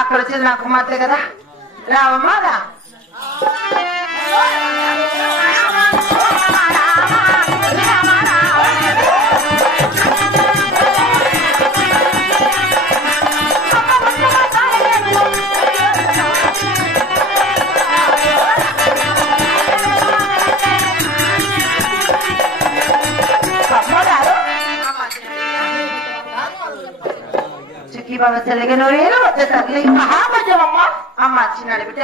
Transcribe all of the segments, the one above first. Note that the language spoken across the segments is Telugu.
అక్కడ వచ్చేది నా కుమార్తె కదా రావమ్మా రా బాబా చెల్లిగా నువ్వేనా వచ్చే తల్లి మహాభజమమ్మా అమ్మ చిన్నాడు బిడ్డ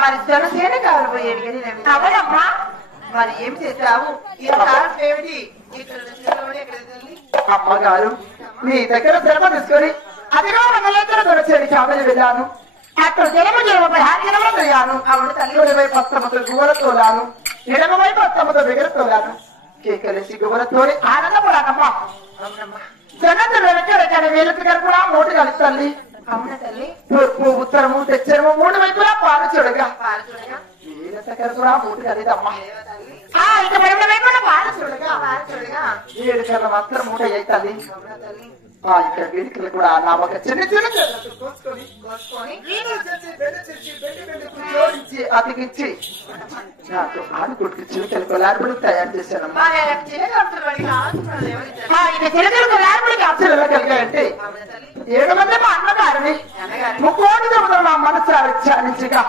మరి జనసేన కాలిపోయేది అవనమ్మా మరి ఏం చేశావు అమ్మగారు మీ దగ్గర సెలవు తీసుకొని అదిగా మంగళేశ్వర దొరచేది చావలి వెళ్ళాను అక్కడ జలము జలము తిరిగాను ఆవిడ తల్లి వైపు పత్తమ్మతో గువ్వల తోలాను ఎడమ వైపు పత్తమ్మతో బిగర తోలాను కేకలేసి గువ్వల తోలి ఆనందపడానమ్మా అవునమ్మా జగన్ వెనక వేలకు కూడా మూట కలుస్తుంది అవున తల్లి తూర్పు ఉత్తరము దక్షిణము మూడు వైపులా పాలు చూడగా కూడా మూట కలిదమ్మా ఇక మరొక వైపున పాలు చూడగా 7 కర్ర మాత్రం మూట అవుతుంది ఇక్కడ వేదికలు కూడా నా ఒక చిన్న చిన్న అతికించి నాకు ఆడుకుంటూ చిలుకలు కొలారుబడి తయారు చేశానమ్మా చిలుకలు కొలారుబడికి అక్షరాలు కలిగాయంటే 7 మంది మా అన్నగారిని 3 కోటి నా మనసు ధ్యానించగా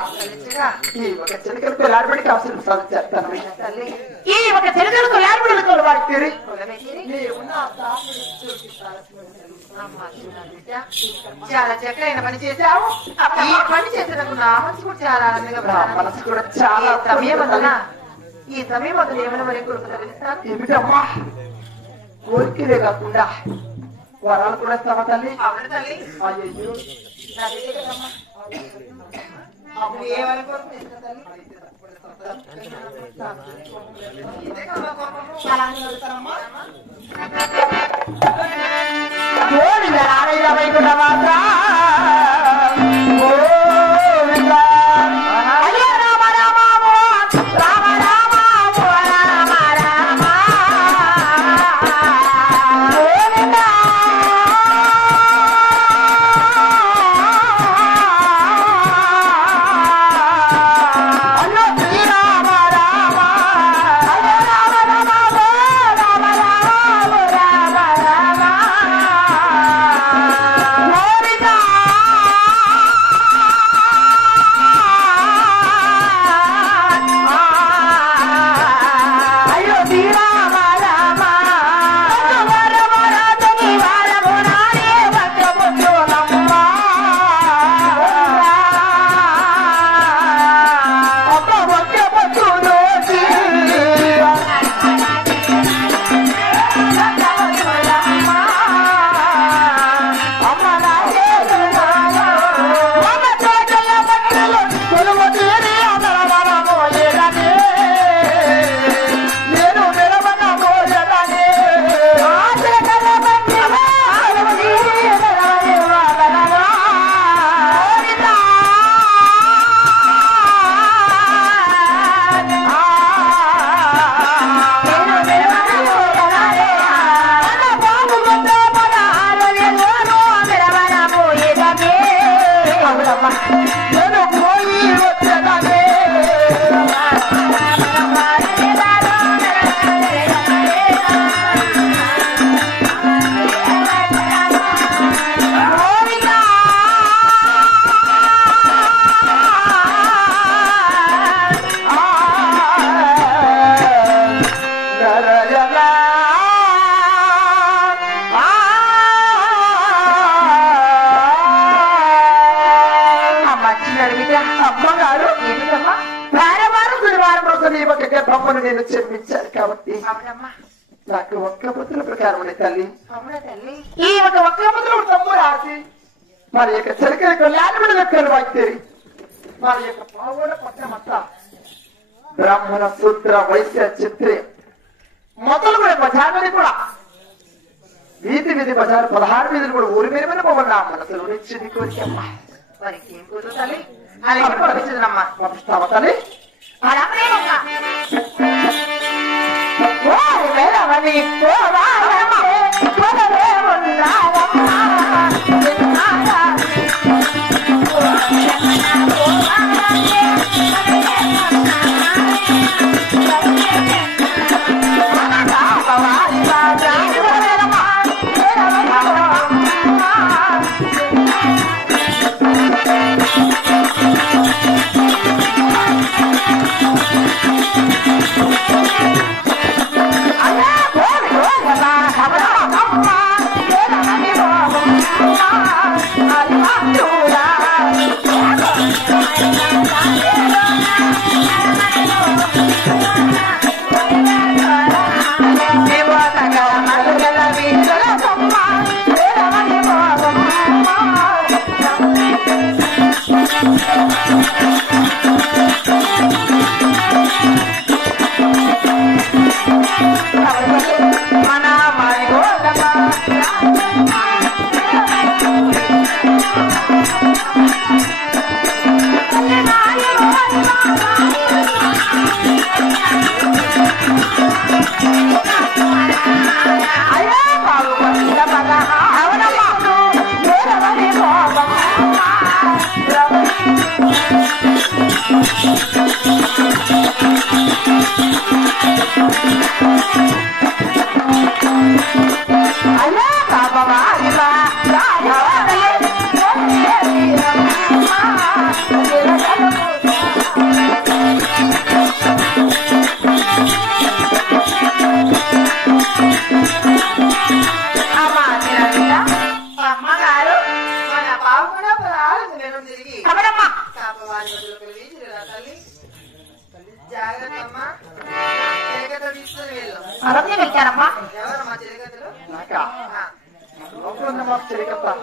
ఈ ఒక చిలుకలు కొలారుబడికి అవసరం సాధించేస్తాను ఈ ఒక చిలుకలు కొలారుబడితో వారికి తీరి చాలా చక్కరైన పని చేశావు ఈ పని చేసినందుకు నా మనసు కూడా చాలా ఆనందంగా మనసు కూడా చాలా సమయం ఈ సమయం వద్ద ఏమైనా మరి కోరుకుంటారు ఏమిటమ్మా కోరికలే కాకుండా వరాలు కూడా ఇస్తావా తల్లి అవును తల్లి అయ్యో ఏమని కోరుకుంటారు Glory నేను పోయి వచ్చేదానే బ్రహ్మను నేను చెప్పించాను కాబట్టి నాకు ఒక్క పుత్రుల ప్రకారం తల్లి ఈ ఒక్క పుత్రుడు తమ్ము రాసి మరి యొక్క చెరుకు యొక్క లాంటి లెక్కలు వాయితేరి మరి యొక్క పావుల పట్టమంతా బ్రాహ్మణ సూత్ర వైశ్య చిత్రే మొదలు కూడా బజార్ని కూడా వీధి వీధి బజారు 16 వీధులు కూడా ఊరి మీద మీద పోవన్నా మనసులో నిచ్చింది కోరికమ్మా మరి ఏం కుదురుతుంది అలాగే పంపించదమ్మా పంపిస్తావా తల్లి చెరికత్తా